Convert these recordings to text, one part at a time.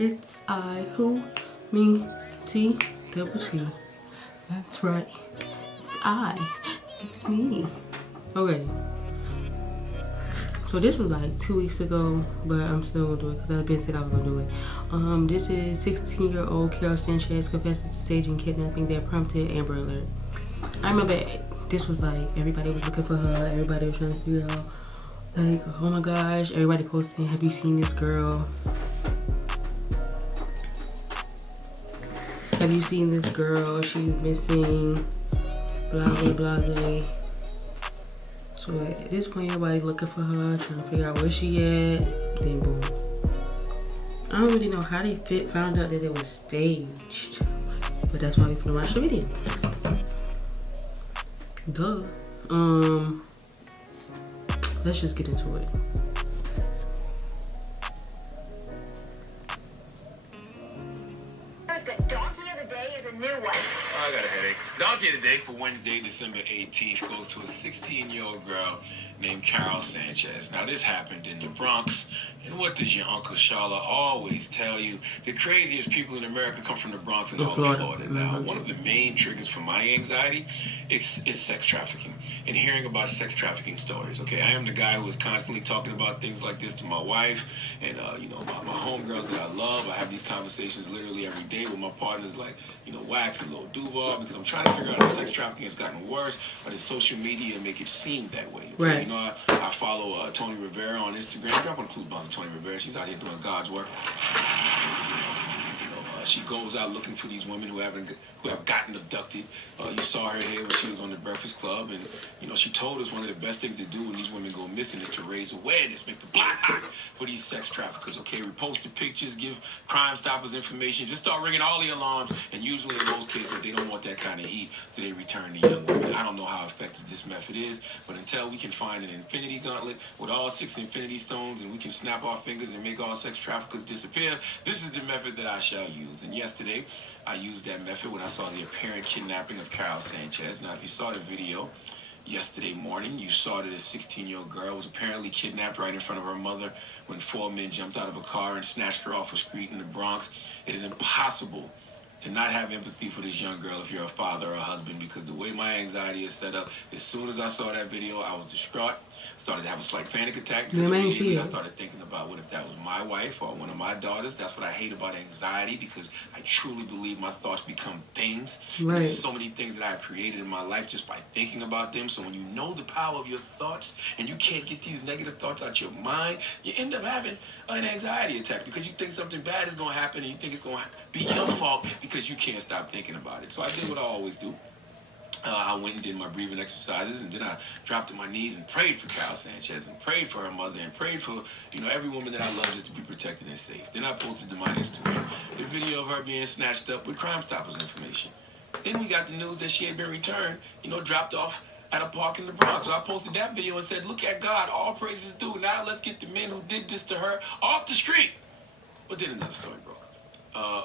It's I, who, me, T, double T. That's right. It's I. It's me. Okay. So this was like 2 weeks ago, but I'm still gonna do it because I've been said I was gonna do it. This is 16-year-old Carol Sanchez confesses to staging kidnapping that prompted Amber Alert. I remember this was like everybody was looking for her. Everybody was trying to figure out, like, oh my gosh, everybody posting, have you seen this girl? Have you seen this girl? She's missing. Blah, blah, blah, blah. So at this point, everybody's looking for her, trying to figure out where she at. Then boom. I don't really know how they found out that it was staged. But that's why we finna watch the video. Duh. Let's just get into it. I got a headache. Donkey of the day for Wednesday, December 18th goes to a 16-year-old girl named Carol Sanchez. Now, this happened in the Bronx. And what does your Uncle Charlotte always tell you? The craziest people in America come from the Bronx and all of Florida. Now, one of the main triggers for my anxiety is sex trafficking and hearing about sex trafficking stories, okay? I am the guy who is constantly talking about things like this to my wife and, my homegirls that I love. I have these conversations literally every day with my partners like, Wax and Lil Duval, because I'm trying to figure out if sex trafficking has gotten worse or does social media make it seem that way. Okay? Right. I follow Tony Rivera on Instagram. Drop on a clue about Tony Rivera. She's out here doing God's work. She goes out looking for these women who have gotten abducted. You saw her here when she was on the Breakfast Club, and she told us one of the best things to do when these women go missing is to raise awareness, make the block hot for these sex traffickers. Okay, repost the pictures, give Crime Stoppers information, just start ringing all the alarms. And usually in most cases they don't want that kind of heat, so they return the young women. I don't know how effective this method is, but until we can find an infinity gauntlet with all 6 infinity stones and we can snap our fingers and make all sex traffickers disappear, this is the method that I shall use. And yesterday, I used that method when I saw the apparent kidnapping of Carol Sanchez. Now, if you saw the video yesterday morning, you saw that a 16-year-old girl was apparently kidnapped right in front of her mother when 4 men jumped out of a car and snatched her off a street in the Bronx. It is impossible to not have empathy for this young girl if you're a father or a husband, because the way my anxiety is set up, as soon as I saw that video, I was distraught. Started to have a slight panic attack because immediately I started thinking about what if that was my wife or one of my daughters. That's what I hate about anxiety, because I truly believe my thoughts become things. Right. There's so many things that I've created in my life just by thinking about them. So when you know the power of your thoughts and you can't get these negative thoughts out your mind, you end up having an anxiety attack because you think something bad is going to happen and you think it's going to be your fault because you can't stop thinking about it. So I did what I always do. I went and did my breathing exercises, and then I dropped to my knees and prayed for Carol Sanchez and prayed for her mother and prayed for, every woman that I love just to be protected and safe. Then I posted to my Instagram the video of her being snatched up with Crime Stoppers information. Then we got the news that she had been returned, dropped off at a park in the Bronx. So I posted that video and said, look at God, all praises due. Now let's get the men who did this to her off the street. But then another story broke.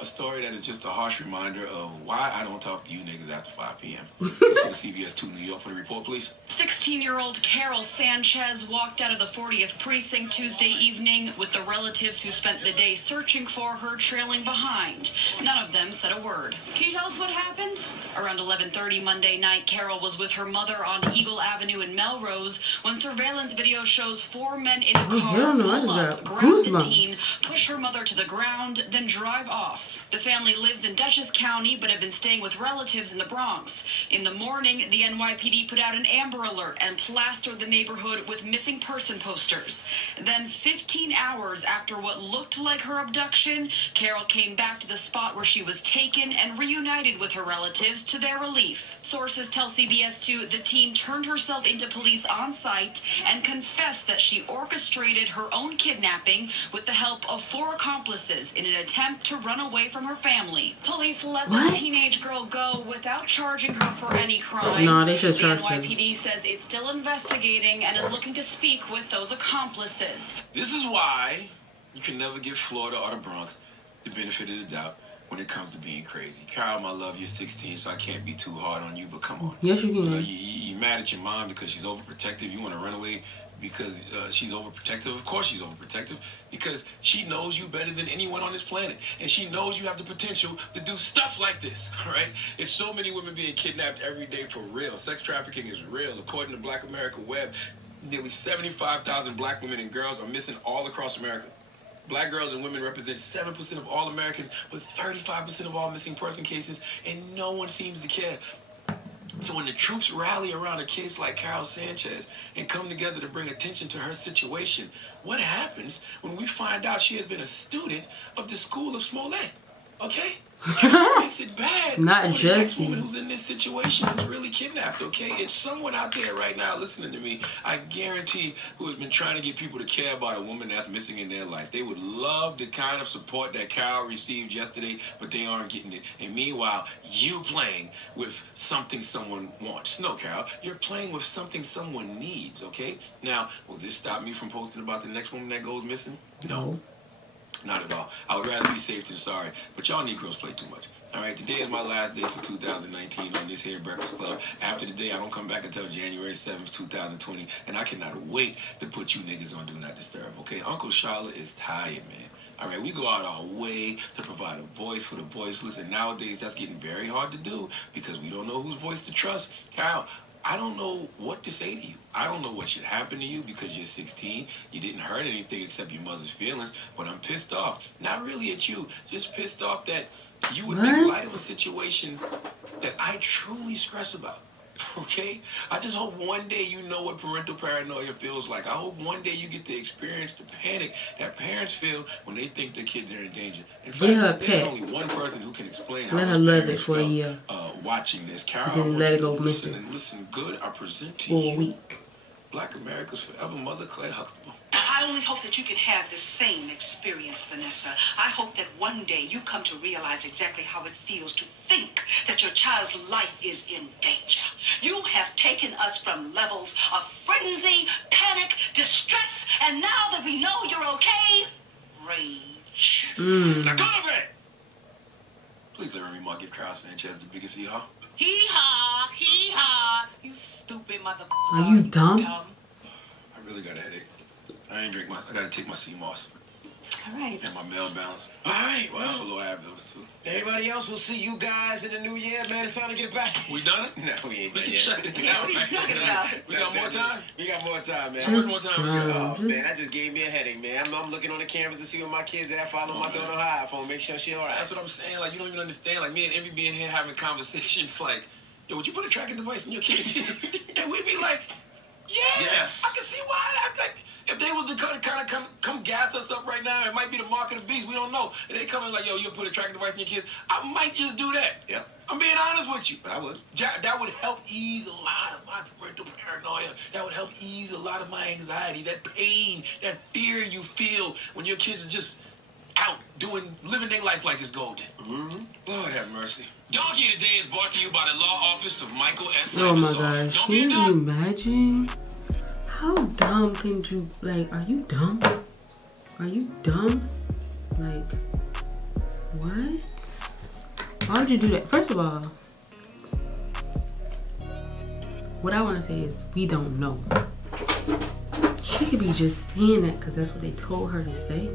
A story that is just a harsh reminder of why I don't talk to you niggas after 5 p.m. Let's go to CBS 2 New York for the report, please. 16-year-old Carol Sanchez walked out of the 40th precinct Tuesday evening with the relatives who spent the day searching for her trailing behind. None of them said a word. Can you tell us what happened? Around 11:30 Monday night, Carol was with her mother on Eagle Avenue in Melrose when surveillance video shows 4 men in a car pull up, grab the teen, push her mother to the ground, then drive off. The family lives in Dutchess County but have been staying with relatives in the Bronx. In the morning, the NYPD put out an Amber Alert and plastered the neighborhood with missing person posters. Then 15 hours after what looked like her abduction, Carol came back to the spot where she was taken and reunited with her relatives to their relief. Sources tell CBS 2 the teen turned herself into police on site and confessed that she orchestrated her own kidnapping with the help of 4 accomplices in an attempt to run away from her family. Police let the teenage girl go without charging her for any crimes. No, they should charge the NYPD says it's still investigating and is looking to speak with those accomplices. This is why you can never give Florida or the Bronx the benefit of the doubt when it comes to being crazy. Carol, my love, you're 16, so I can't be too hard on you, but come on. Yes, you can. You're mad at your mom because she's overprotective. You want to run away because she's overprotective. Of course she's overprotective because she knows you better than anyone on this planet. And she knows you have the potential to do stuff like this, all right? It's so many women being kidnapped every day for real. Sex trafficking is real. According to Black America Web, nearly 75,000 black women and girls are missing all across America. Black girls and women represent 7% of all Americans, with 35% of all missing person cases, and no one seems to care. So when the troops rally around a case like Carol Sanchez and come together to bring attention to her situation, what happens when we find out she has been a student of the School of Smollett? Okay? It makes it bad. Not for the just next woman you. who's in this situation who's really kidnapped, okay? It's someone out there right now listening to me, I guarantee, who has been trying to get people to care about a woman that's missing in their life. They would love the kind of support that Carol received yesterday, but they aren't getting it. And meanwhile, you playing with something someone wants. No, Carol, you're playing with something someone needs, okay? Now, will this stop me from posting about the next woman that goes missing? No. Not at all. I would rather be safe than sorry. But y'all Negroes play too much. All right, today is my last day for 2019 on this here Breakfast Club. After the day, I don't come back until January 7th, 2020. And I cannot wait to put you niggas on Do Not Disturb, okay? Uncle Charlotte is tired, man. All right, we go out our way to provide a voice for the voiceless. And nowadays, that's getting very hard to do because we don't know whose voice to trust. Kyle, I don't know what to say to you. I don't know what should happen to you because you're 16. You didn't hurt anything except your mother's feelings. But I'm pissed off. Not really at you. Just pissed off that you would make light of a situation that I truly stress about. Okay? I just hope one day you know what parental paranoia feels like. I hope one day you get to experience the panic that parents feel when they think their kids are in danger. In fact, there's only one person who can explain how let her love it for a year. Watching this. Carol, Then let it go missing. And listen good. I present to For a you week. Black America's forever mother, Claire Huxtable. I only hope that you can have the same experience, Vanessa. I hope that one day you come to realize exactly how it feels to think that your child's life is in danger. You have taken us from levels of frenzy, panic, distress, and now that we know you're okay, rage. Now go to bed! Please let Remy Ma give Carol Sanchez the biggest hee-haw. Hee-haw, hee-haw, you stupid motherfucker. Are you dumb? I really got a headache. I gotta take my CMOS. All right. And my mail balance. All right, I have a little ab builder too. Everybody else will see you guys in the new year, man. It's time to get it back. We done it? No, we ain't We done can yet. shut it down. Yeah, what are you talking about? We got more time? We got more time, man. How much more time we got? Oh, man, that just gave me a headache, man. I'm looking on the cameras to see where my kids at, following my daughter on her iPhone, make sure she all right. That's what I'm saying. Like, you don't even understand. Like, me and Envy being here having conversations like, yo, would you put a tracking device in your kid? And we'd be like, yes. I can see why. Like, if they was to kind of come gas us up right now, it might be the mark of the beast. We don't know. And they come in like, yo, you'll put a tracking device in your kids. I might just do that. Yep. I'm being honest with you. I would. That would help ease a lot of my parental paranoia. That would help ease a lot of my anxiety, that pain, that fear you feel when your kids are just out living their life like it's golden. Mm-hmm. Lord have mercy. Donkey Today is brought to you by the law office of Michael S. Oh my Levensoff. gosh. Don't Can be you dumb. imagine? How dumb can you, like, are you dumb? Are you dumb? Like, what? Why would you do that? First of all, what I want to say is we don't know. She could be just saying that because that's what they told her to say.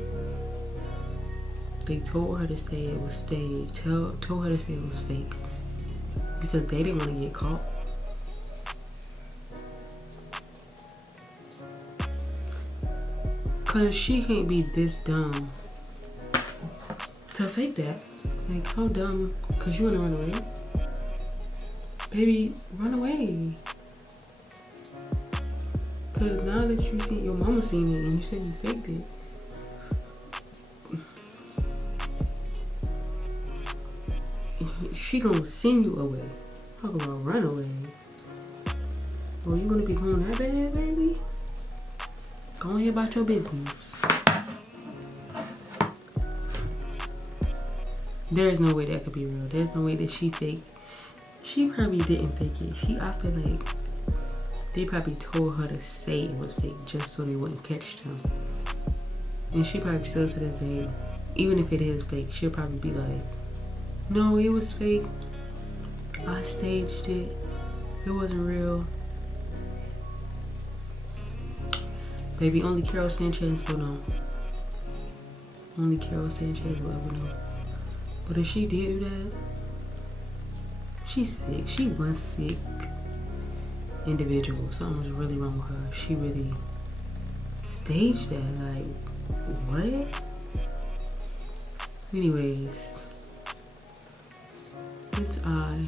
They told her to say it was staged. Told her to say it was fake because they didn't want to get caught. Cause she can't be this dumb to fake that. Like, how dumb? Cause you wanna run away? Baby, run away. Cause now that you see your mama seen it and you said you faked it. She gonna send you away. Talk about run away. Oh, you gonna be going that bad, baby? Go ahead about your business. There's no way that could be real. There's no way that she faked. She probably didn't fake it. I feel like they probably told her to say it was fake just so they wouldn't catch them. And she probably still to this day, even if it is fake, she'll probably be like, no, it was fake. I staged it. It wasn't real. Baby, only Carol Sanchez will know. Only Carol Sanchez will ever know. But if she did do that, she's sick. She was sick individual. Something was really wrong with her. She really staged that. Like, what? Anyways, it's I,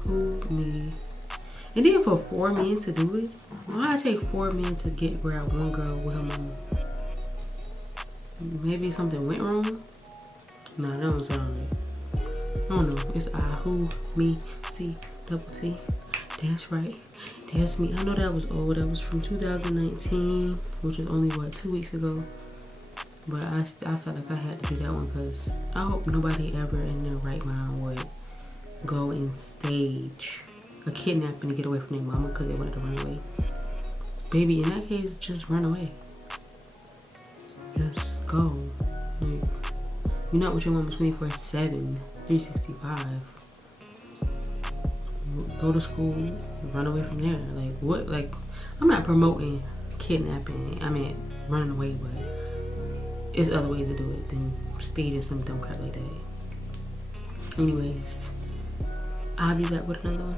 who, me. And then for 4 men to do it, why I take 4 men to grab one girl with her mama? Maybe something went wrong? Nah, that don't sound right. I don't know. It's I, who, me, T, double T. That's right. That's me. I know that was old. That was from 2019, which was only, what, 2 weeks ago. But I felt like I had to do that one because I hope nobody ever in their right mind would go and stage a kidnapping to get away from their mama because they wanted to run away. Baby, in that case, just run away. Just go. Like, you're not with your mama 24/7, 365. Go to school, run away from there. Like, what? Like, I'm not promoting kidnapping. I mean, running away, but it's other ways to do it than staging some dumb crap like that. Anyways, I'll be back with another one.